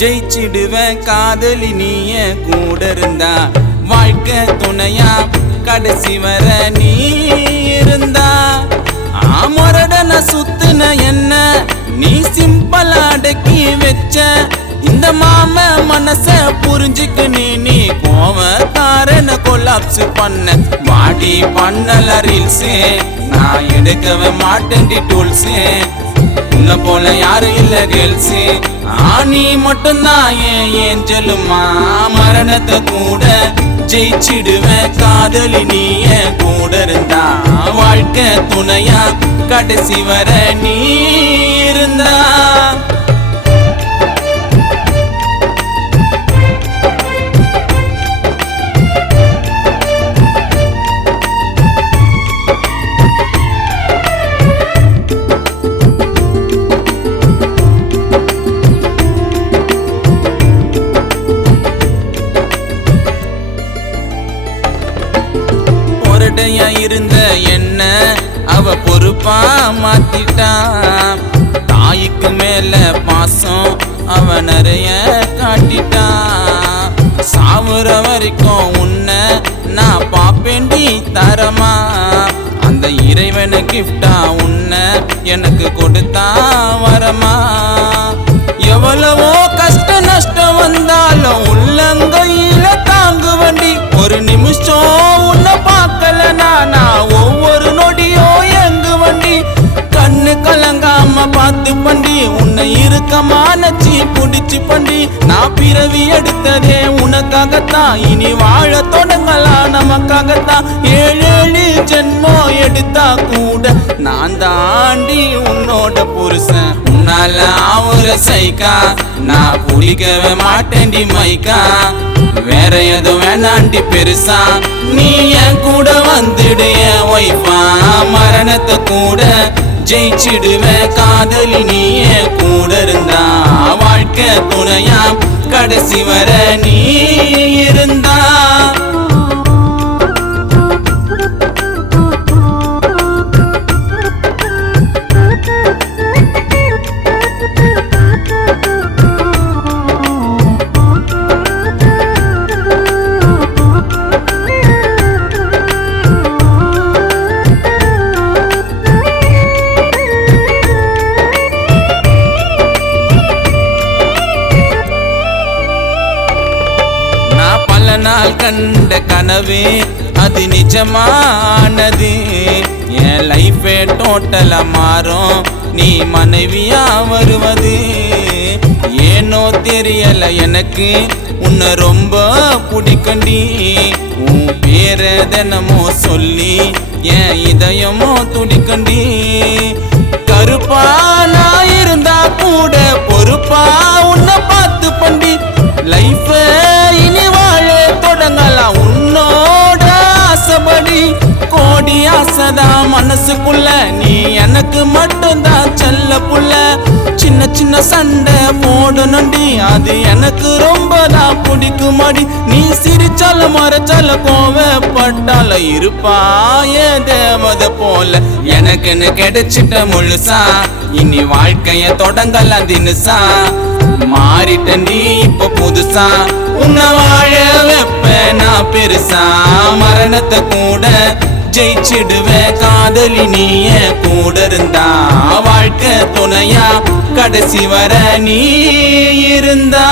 ஜெயிச்சிடுவேன் காதலி நீய கூட இருந்தா வாழ்க்கை துணையா கடைசி வர நீ இருந்தா முரடன சுத்துன என்ன நீ சிம்பிளா அடக்கி வச்ச இந்த மாம மனச புரிஞ்சுக்கு நீ கோவக்காரன கொலாப்ஸ் பண்ண வாடி பண்ணல ரீல்ஸே நான் எடுக்கவே மாட்டேன்டி டூல்ஸே உன்ன போல யாரும் இல்ல கேர்ள்ஸே நீ மட்டும்தான் ஏன் சொல்லுமா மரணத்தை கூட ஜெயிச்சிடுவேன் காதலி நீய கூட இருந்தா வாழ்க்கை துணையா கடைசி வர நீ இருந்தா இருந்த என்ன அவ பொறுப்பா மாத்திட்டான் தாய்க்கு மேல பாசம் அவ நிறைய காட்டிட்டான் சாவுற வரைக்கும் உன்னை நான் பாப்பேண்டி தரமா அந்த இறைவன கிஃப்டா உன்னை எனக்கு கொடுத்தா வரமா எவ்வளவோ கஷ்ட நஷ்டம் வந்தாலும் உள்ளங்கையில தாங்கு வண்டி ஒரு நிமிஷம் உன்னை பார்க்கலனா நான் ஒவ்வொரு நொடியோ எங்கு வண்டி கண்ணு கலங்காம பார்த்து பண்டி உன்னை இருக்கமானச்சி புடிச்சு பண்டி நான் பிறவி எடுத்ததே உனக்காகத்தான் இனி வாழ தொடங்கலாம் நமக்காகத்தான் 7 ஜென்மம் எடுத்தா கூட நான் தாண்டி உன்னோட புருஷன் உன்னால ஒரு சைக்கா நான் புடிக்கவே மாட்டேன்டி மைக்கா வேற எதுவும் வேணாண்டி பெருசா நீ என் கூட வந்துடு என் ஒய்ஃபா மரணத்தை கூட ஜெயிச்சிடுவேன் காதலி நீ கூட இருந்தா வாழ்க்கை துணையா கடைசி வர நீ இருந்தா நாள் கண்ட கனவே அது நிஜமானது என் லைஃபே டோட்டலா மாறும் நீ மனைவியா வருவது ஏனோ தெரியல எனக்கு உன்னை ரொம்ப பிடிக்கண்டி உன் பேர தினமோ சொல்லி என் இதயமோ துடிக்கண்டி கருப்பா நான் இருந்தா கூட பொறுப்பா உன்னை பார்த்து பண்டி லைஃப் இனி வாழ தொடங்கலாம் உன்னோட ஆசைப்படி கோடி ஆசைதான் மனசுக்குள்ள நீ எனக்கு மட்டும்தான் செல்ல புள்ள சின்ன சின்ன சண்டை போடணுண்டி அது எனக்கு ரொம்ப தான் பிடிக்குமாடி நீ சிரிச்சால மறைச்சால கோவப்பட்டால இருப்பாய தேவதை போல எனக்குன்னு கிடைச்சிட்ட முழுசா இனி வாழ்க்கைய தொடங்கலாம் தினுசா மாறிட்ட நீ இப்ப புதுசா உன்னை வாழ வைப்ப நான் பெருசா மரணத்தை கூட ஜெயிச்சிடுவேன் காதலி நீய கூட இருந்தா வாழ்க்கை துணையா கடைசி வர நீ இருந்தா